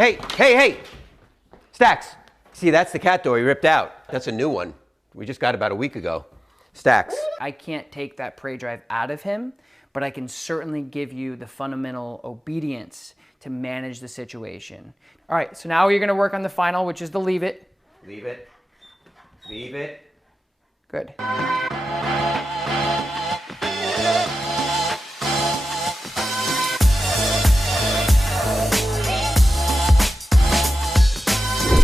Hey! Stacks. See, that's the cat door he ripped out. That's a new one. We just got about a week ago. Stacks. I can't take that prey drive out of him, but I can certainly give you the fundamental obedience to manage the situation. All right, so now you're gonna work on the final, which is the leave it. Leave it. Leave it. Good.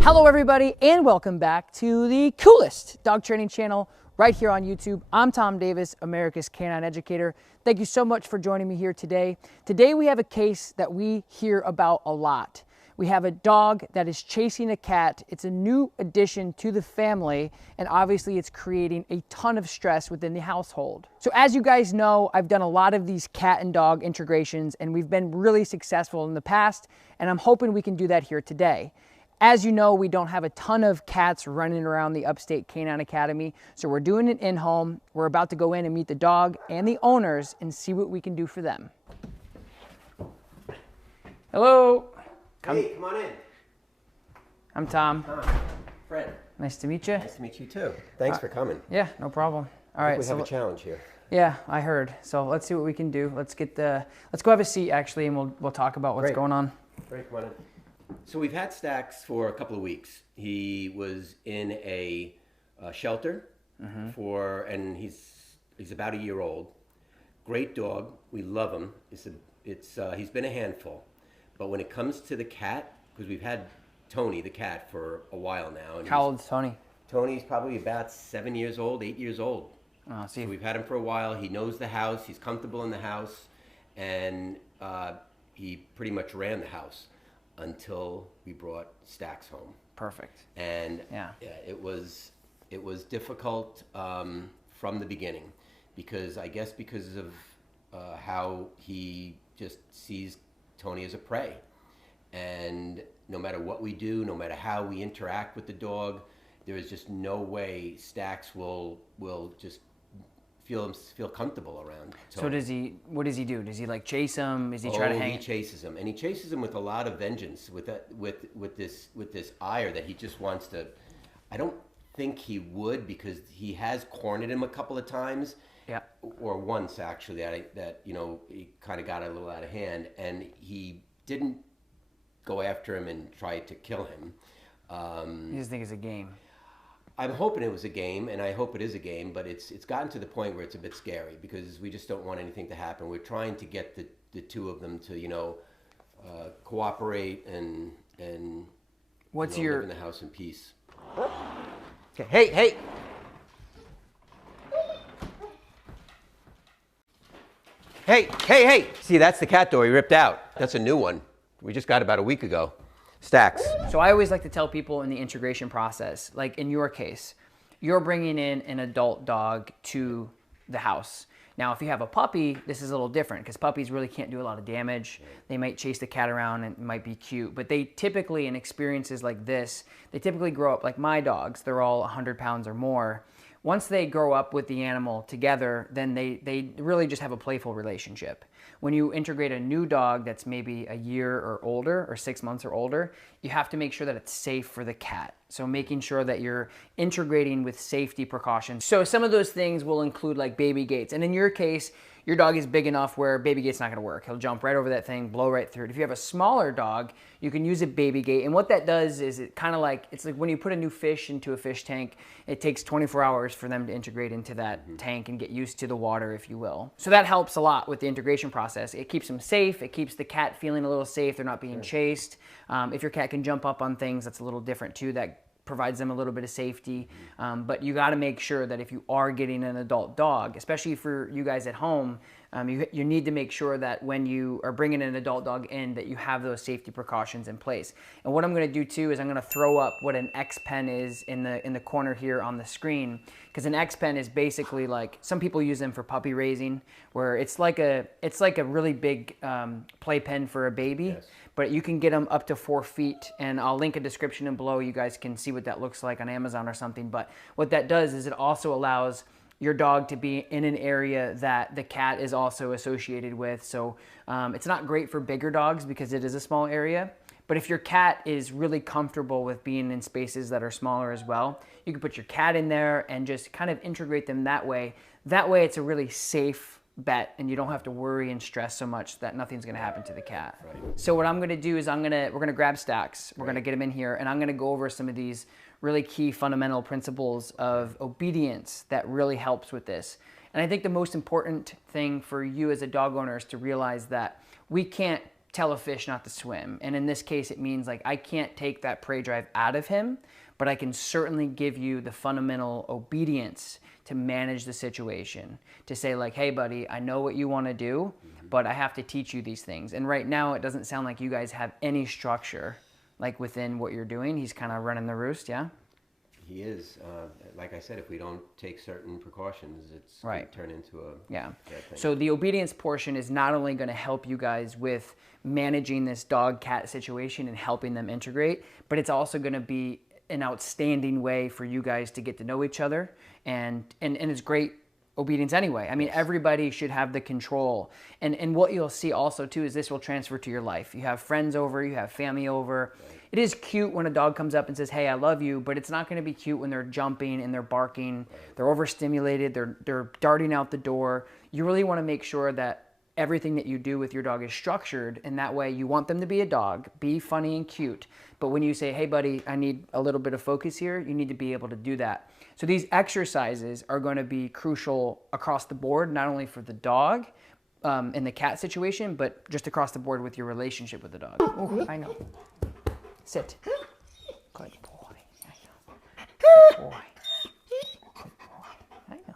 Hello everybody, and welcome back to the coolest dog training channel right here on YouTube. I'm Tom Davis, America's Canine Educator. Thank you so much for joining me here today. Today we have a case that we hear about a lot. We have a dog that is chasing a cat. It's a new addition to the family, and obviously it's creating a ton of stress within the household. So as you guys know, I've done a lot of these cat and dog integrations, and we've been really successful in the past, and I'm hoping we can do that here today. As you know, we don't have a ton of cats running around the Upstate Canine Academy, so we're doing it in-home. We're about to go in and meet the dog and the owners and see what we can do for them. Hello. Hey, come on in. I'm Tom. Fred. Nice to meet you. Nice to meet you too. Thanks for coming. Yeah, no problem. All right. We have a challenge here. Yeah, I heard. So let's see what we can do. Let's go have a seat actually, and we'll talk about what's going on. Great, come on in. So we've had Stacks for a couple of weeks. He was in a shelter and he's about a year old. Great dog. We love him. He's been a handful. But when it comes to the cat, because we've had Tony, the cat, for a while now. And how old is Tony? Tony's probably about 7 years old, 8 years old. Oh, so we've had him for a while. He knows the house. He's comfortable in the house. And he pretty much ran the house until we brought Stacks home. Perfect. And yeah, it was difficult from the beginning, because I guess because of how he just sees Tony as a prey, and no matter what we do, no matter how we interact with the dog, there is just no way Stacks will just feel comfortable around Tony. So what does he do? Does he like chase him? Is he try to hang? He chases him, and he chases him with a lot of vengeance, with this ire that he just wants to. I don't think he would, because he has cornered him a couple of times. Yeah. Or once actually, that he kind of got a little out of hand, and he didn't go after him and try to kill him. You just think it's a game. I'm hoping it was a game, and I hope it is a game, but it's gotten to the point where it's a bit scary, because we just don't want anything to happen. We're trying to get the two of them to cooperate and live in the house in peace. Okay. Hey. Hey! See, that's the cat door he ripped out. That's a new one. We just got about a week ago. Stacks. So I always like to tell people in the integration process, like in your case, you're bringing in an adult dog to the house. Now, if you have a puppy, this is a little different, because puppies really can't do a lot of damage. They might chase the cat around and it might be cute, but they typically, in experiences like this, they typically grow up like my dogs. They're all 100 pounds or more. Once they grow up with the animal together, then they really just have a playful relationship. When you integrate a new dog that's maybe a year or older, or 6 months or older, you have to make sure that it's safe for the cat. So making sure that you're integrating with safety precautions. So some of those things will include like baby gates. And in your case, your dog is big enough where baby gate's not gonna work. He'll jump right over that thing, blow right through it. If you have a smaller dog, you can use a baby gate. And what that does is it's like when you put a new fish into a fish tank, it takes 24 hours for them to integrate into that tank and get used to the water, if you will. So that helps a lot with the integration process. It keeps them safe. It keeps the cat feeling a little safe. They're not being chased. If your cat can jump up on things, that's a little different too. That provides them a little bit of safety. But you got to make sure that if you are getting an adult dog, especially for you guys at home, you need to make sure that when you are bringing an adult dog in, that you have those safety precautions in place. And what I'm going to do too is I'm going to throw up what an X pen is in the corner here on the screen, because an X pen is basically like, some people use them for puppy raising, where it's like a really big play pen for a baby. Yes. But you can get them up to 4 feet, and I'll link a description in below. You guys can see what that looks like on Amazon or something. But what that does is it also allows your dog to be in an area that the cat is also associated with. So it's not great for bigger dogs because it is a small area. But if your cat is really comfortable with being in spaces that are smaller as well, you can put your cat in there and just kind of integrate them that way. That way it's a really safe bet and you don't have to worry and stress so much that nothing's gonna happen to the cat. Right. So what I'm gonna do is we're gonna grab Stax, we're gonna get him in here, and I'm gonna go over some of these really key fundamental principles of obedience that really helps with this. And I think the most important thing for you as a dog owner is to realize that we can't tell a fish not to swim. And in this case, it means like I can't take that prey drive out of him, but I can certainly give you the fundamental obedience to manage the situation. To say like, hey buddy, I know what you want to do, but I have to teach you these things. And right now it doesn't sound like you guys have any structure like within what you're doing. He's kind of running the roost, yeah? He is. Like I said, if we don't take certain precautions, it's right. going to turn into a yeah. bad thing. So the obedience portion is not only going to help you guys with managing this dog-cat situation and helping them integrate, but it's also going to be an outstanding way for you guys to get to know each other. And it's great obedience anyway. I mean, everybody should have the control. And what you'll see also too is this will transfer to your life. You have friends over, you have family over. Right. It is cute when a dog comes up and says, hey, I love you, but it's not going to be cute when they're jumping and they're barking, they're overstimulated, they're darting out the door. You really want to make sure that everything that you do with your dog is structured, and that way you want them to be a dog, be funny and cute. But when you say, hey buddy, I need a little bit of focus here, you need to be able to do that. So these exercises are going to be crucial across the board, not only for the dog in the cat situation, but just across the board with your relationship with the dog. Oh, I know. Sit. Good boy. I know. Boy. Good boy. I know.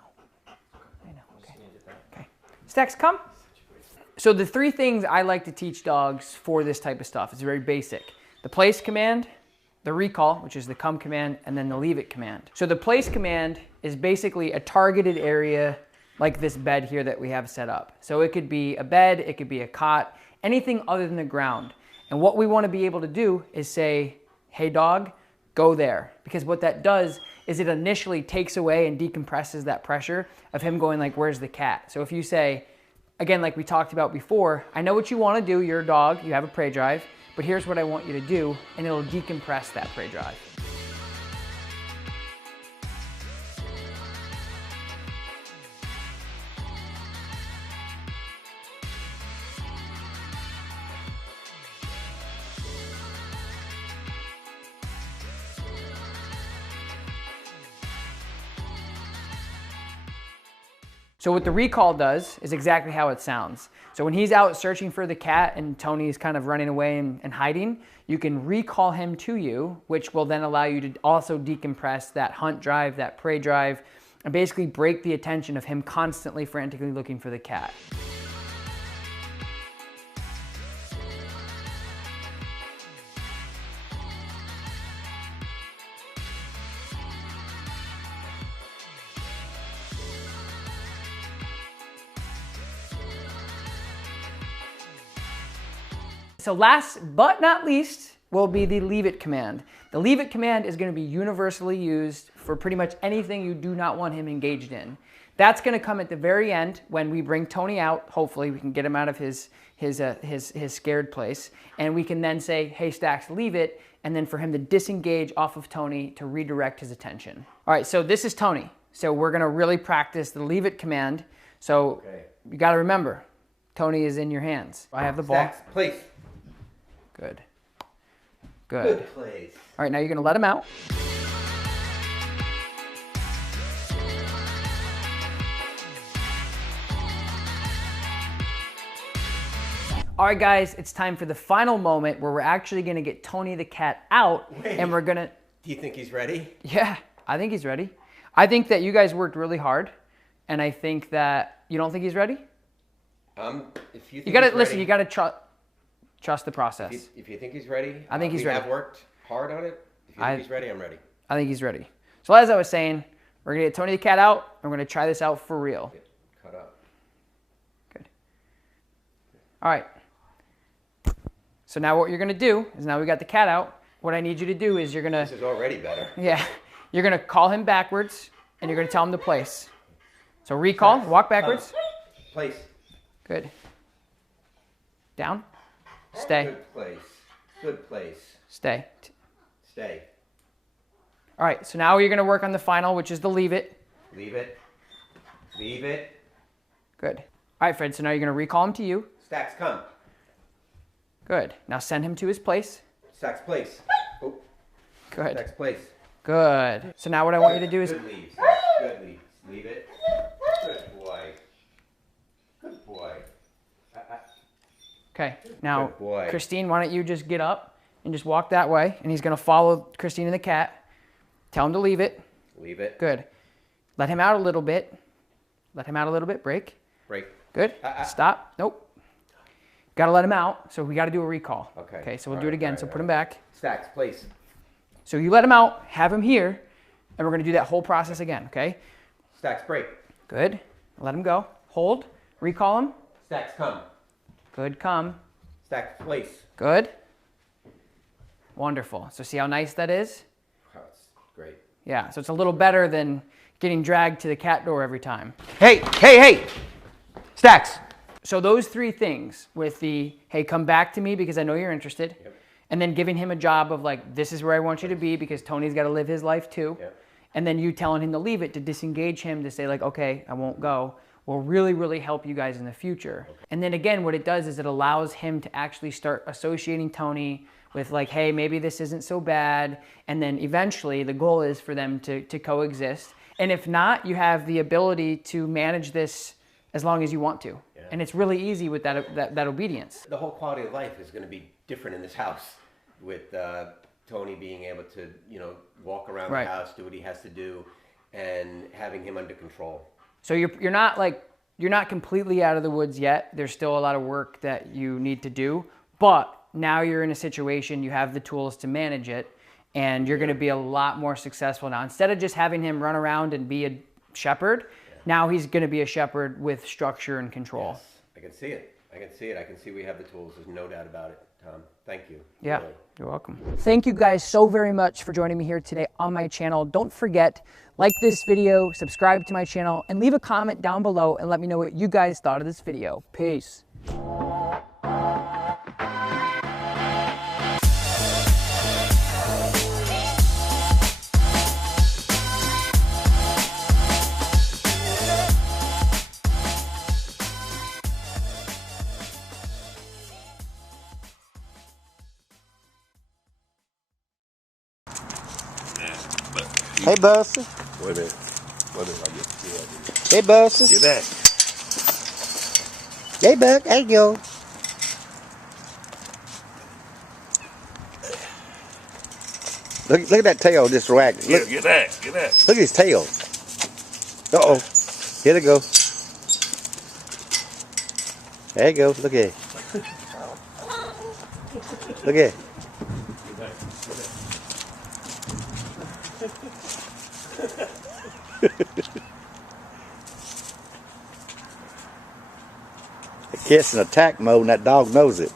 I know. Okay. Okay. Stax, come. So the three things I like to teach dogs for this type of stuff is very basic. The place command, the recall, which is the come command, and then the leave it command. So the place command is basically a targeted area like this bed here that we have set up. So it could be a bed, it could be a cot, anything other than the ground. And what we want to be able to do is say, hey dog, go there. Because what that does is it initially takes away and decompresses that pressure of him going like, where's the cat? So if you say, again, like we talked about before, I know what you want to do, you're a dog, you have a prey drive, but here's what I want you to do, and it'll decompress that prey drive. So what the recall does is exactly how it sounds. So when he's out searching for the cat and Tony's kind of running away and hiding, you can recall him to you, which will then allow you to also decompress that hunt drive, that prey drive, and basically break the attention of him constantly frantically looking for the cat. So last but not least will be the leave it command. The leave it command is going to be universally used for pretty much anything you do not want him engaged in. That's going to come at the very end when we bring Tony out. Hopefully we can get him out of his scared place, and we can then say, hey Stax, leave it, and then for him to disengage off of Tony to redirect his attention. All right, so this is Tony. So we're going to really practice the leave it command. So you got to remember, Tony is in your hands. I have the ball. Stax, please. Good. Good. Good place. All right, now you're going to let him out. All right, guys, it's time for the final moment where we're actually going to get Tony the cat out. Wait, and we're going to... Do you think he's ready? Yeah, I think he's ready. I think that you guys worked really hard, and I think that... You don't think he's ready? If you think you got to... he's Listen, ready, you got to trust the process. If you think he's ready, I think he's ready. We have worked hard on it. If you think he's ready, I'm ready. I think he's ready. So as I was saying, we're going to get Tony the cat out, and we're going to try this out for real. Get cut up. Good. All right. So now what you're going to do is now we got the cat out. What I need you to do is you're going to... This is already better. Yeah. You're going to call him backwards, and you're going to tell him the place. So recall, walk backwards. Place. Good. Down. Stay. Good place. Good place. Stay. Stay. All right, so now you're going to work on the final, which is the leave it. Leave it. Leave it. Good. All right, Fred, so now you're going to recall him to you. Stacks, come. Good. Now send him to his place. Stacks, place. Oh. Good. Stacks, place. Good. So now what I want you to do is... Good leave. Stacks. Good leave. Leave it. Good boy. Good boy. Okay, now, Good boy. Christine, why don't you just get up and just walk that way, and he's going to follow Christine and the cat. Tell him to leave it. Leave it. Good. Let him out a little bit. Let him out a little bit. Break. Break. Good. Stop. Nope. Got to let him out, so we got to do a recall. Okay. Okay, so we'll do it again. So put him back. Stacks, place. So you let him out, have him here, and we're going to do that whole process again, okay? Stacks, break. Good. Let him go. Hold. Recall him. Stacks, come. Good. Come. Stacks, place. Good. Wonderful. So see how nice that is? Wow, that's great. Yeah, so it's a little better than getting dragged to the cat door every time. Hey, hey, hey! Stacks! So those three things with the, hey, come back to me because I know you're interested, Yep. and then giving him a job of like, this is where I want you to be because Tony's got to live his life too, Yep. and then you telling him to leave it to disengage him to say like, okay, I won't go, will really, really help you guys in the future. Okay. And then again, what it does is it allows him to actually start associating Tony with like, hey, maybe this isn't so bad, and then eventually the goal is for them to coexist. And if not, you have the ability to manage this as long as you want to. Yeah. And it's really easy with that obedience. The whole quality of life is going to be different in this house with Tony being able to, walk around Right. the house, do what he has to do, and having him under control. So you're not completely out of the woods yet. There's still a lot of work that you need to do, but now you're in a situation, you have the tools to manage it, and you're going to be a lot more successful now. Instead of just having him run around and be a shepherd, now he's going to be a shepherd with structure and control. Yes, I can see it. I can see it. I can see we have the tools. There's no doubt about it, Tom. Thank you. Yeah, Really. you're welcome. Thank you guys so very much for joining me here today on my channel. Don't forget, like this video, subscribe to my channel, and leave a comment down below and let me know what you guys thought of this video. Peace. Hey, Buster. Wait a minute. I get scared. Hey, Buster. Get that. Hey, Buck. There you go. Look at that tail just wagging. Look, Get that. Get that. look at his tail. Uh-oh. Here they go. There you go. Look at it. Look at it. The cat's in attack mode and that dog knows it.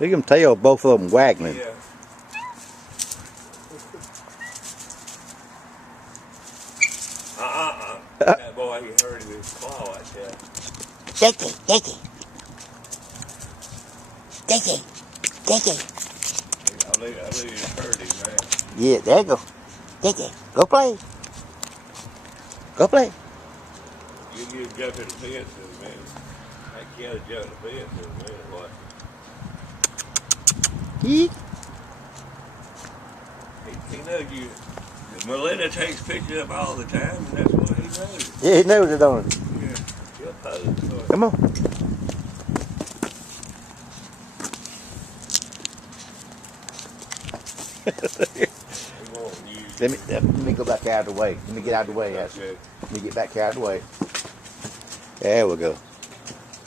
Look at them tail, both of them waggling. Yeah. That boy, he hurt his claw right there. Take it, take it. Take it, take it. I believe he hurt him, man. Yeah, there you go. Take it. Go play. Go play. You jump in the fence in a minute. That kid jump in the fence in a minute, what? Eek. He knows you. Melinda takes pictures of all the time, and that's what he knows. Yeah, he knows it, don't he? Yeah, he'll pose for it. Come on. He won't use Let me go back out of the way. Let me get out of the way. Okay. Let me get back out of the way. There we go.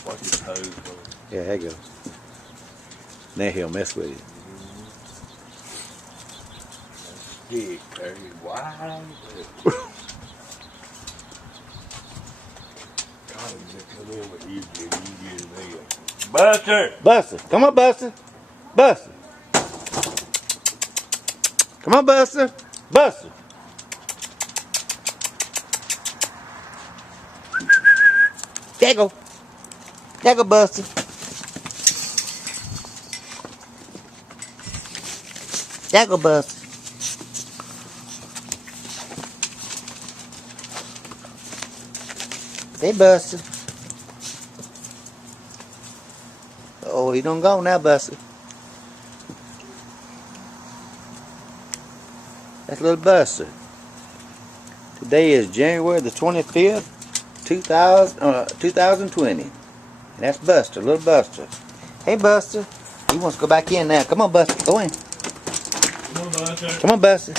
Watch his pose for it. Yeah, there you go. Now he'll mess with you. Dick, there he's wide. Come in with you, Jimmy. You get it here. Buster! Buster. Come on, Buster. Buster. Come on, Buster. Buster. There you go. There you go, Buster. There you go, Buster. Hey, Buster. Oh, he don't go now, Buster. That's little Buster. Today is January the 25th, 2020. And that's Buster, little Buster. Hey, Buster. He wants to go back in now. Come on, Buster. Go in. Come on, Buster. Come on, Buster.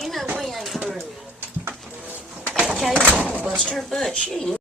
You know we ain't gonna okay, bust her butt. She ain't.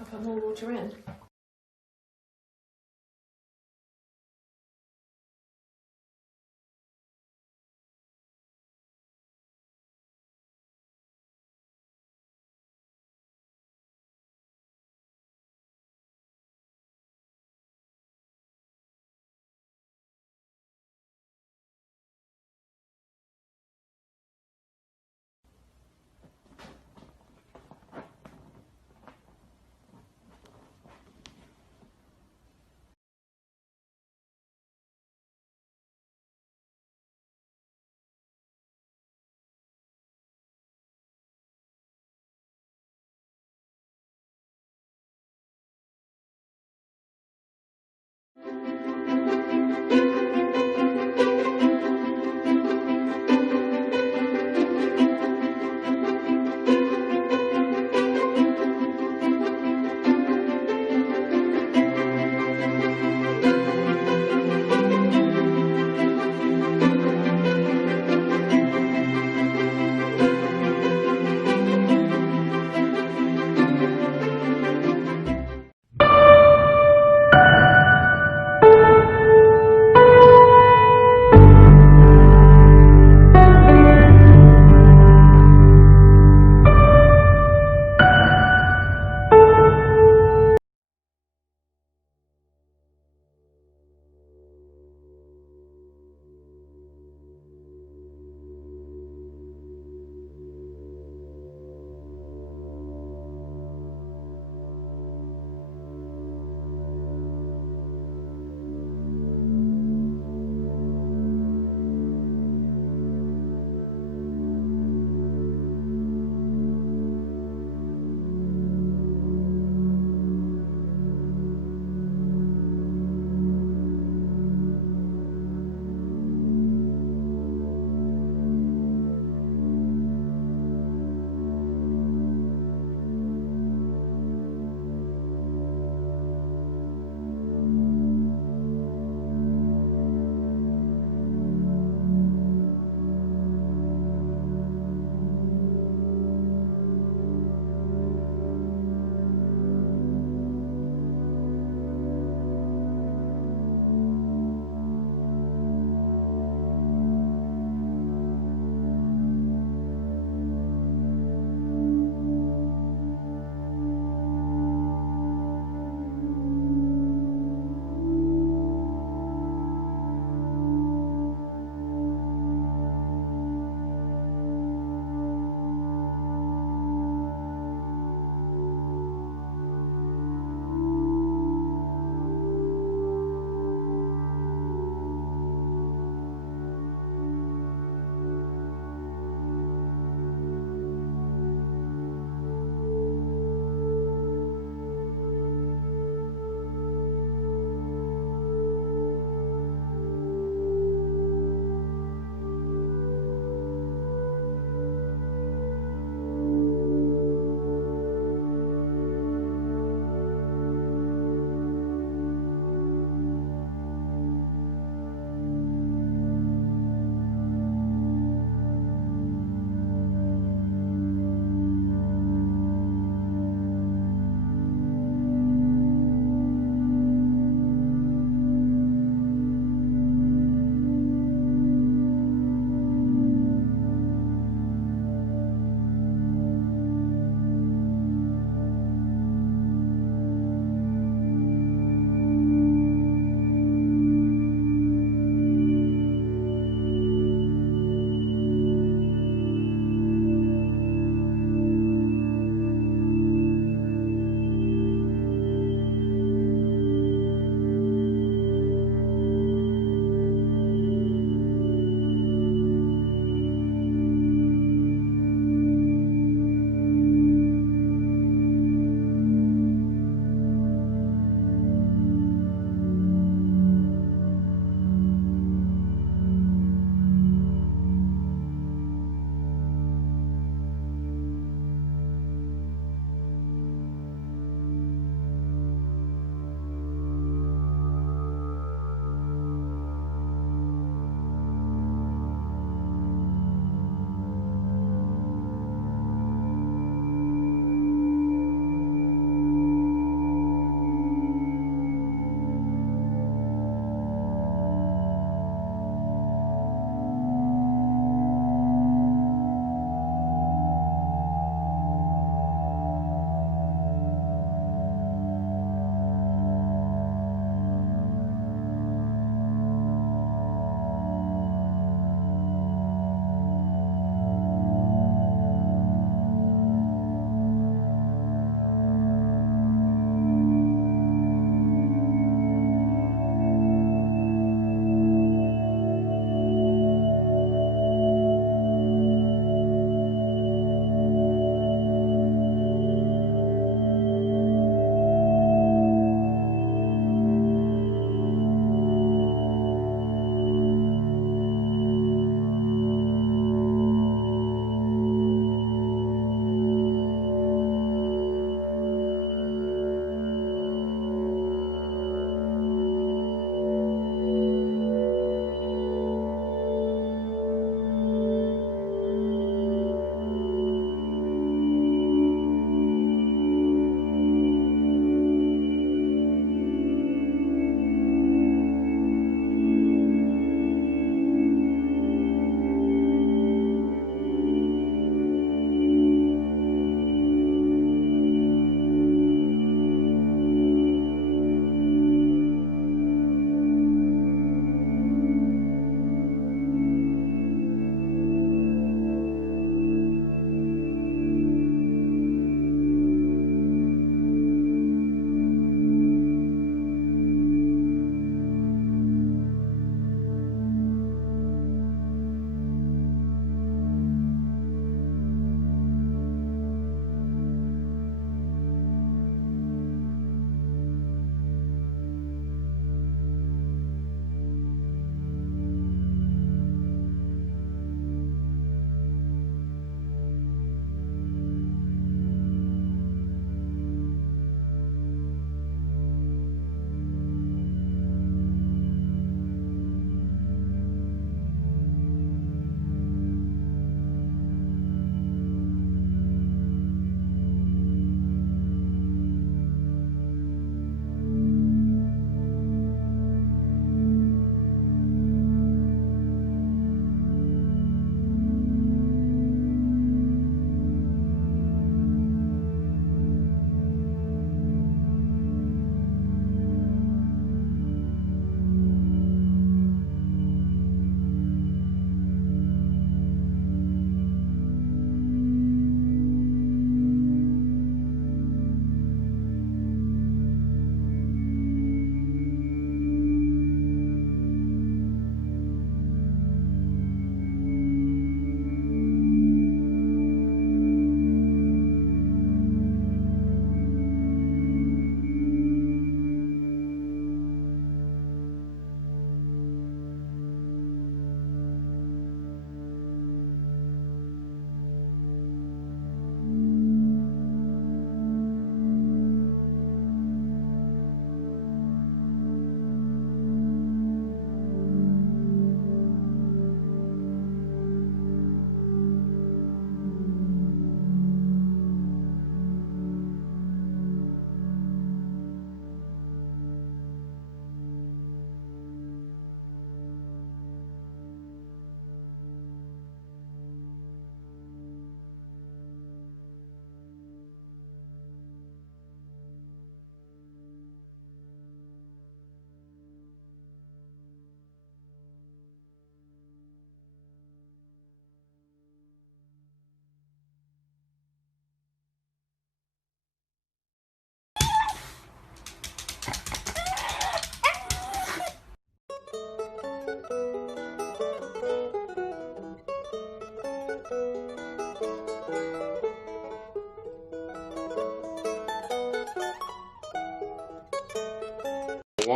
I'll put more water in.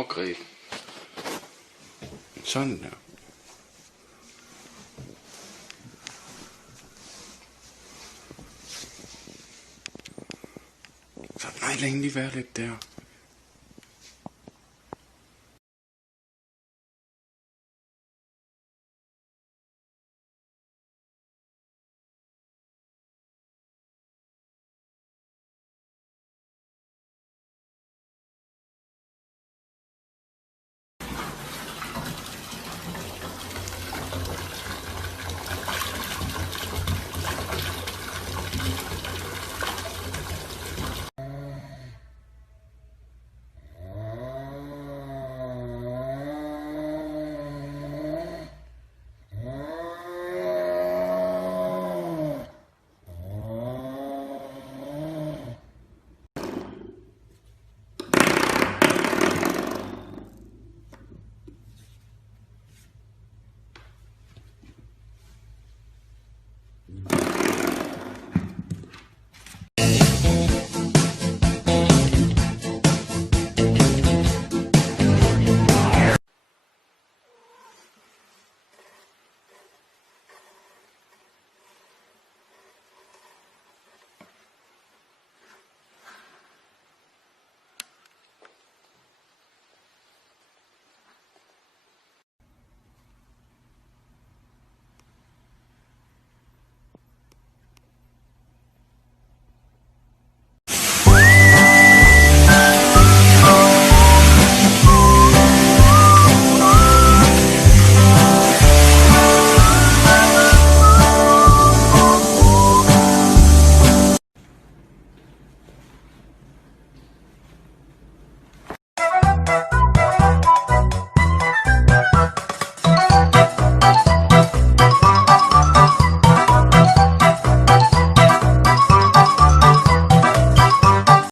overgreb. Sådan der. Så nej, lad hende lige være lidt der.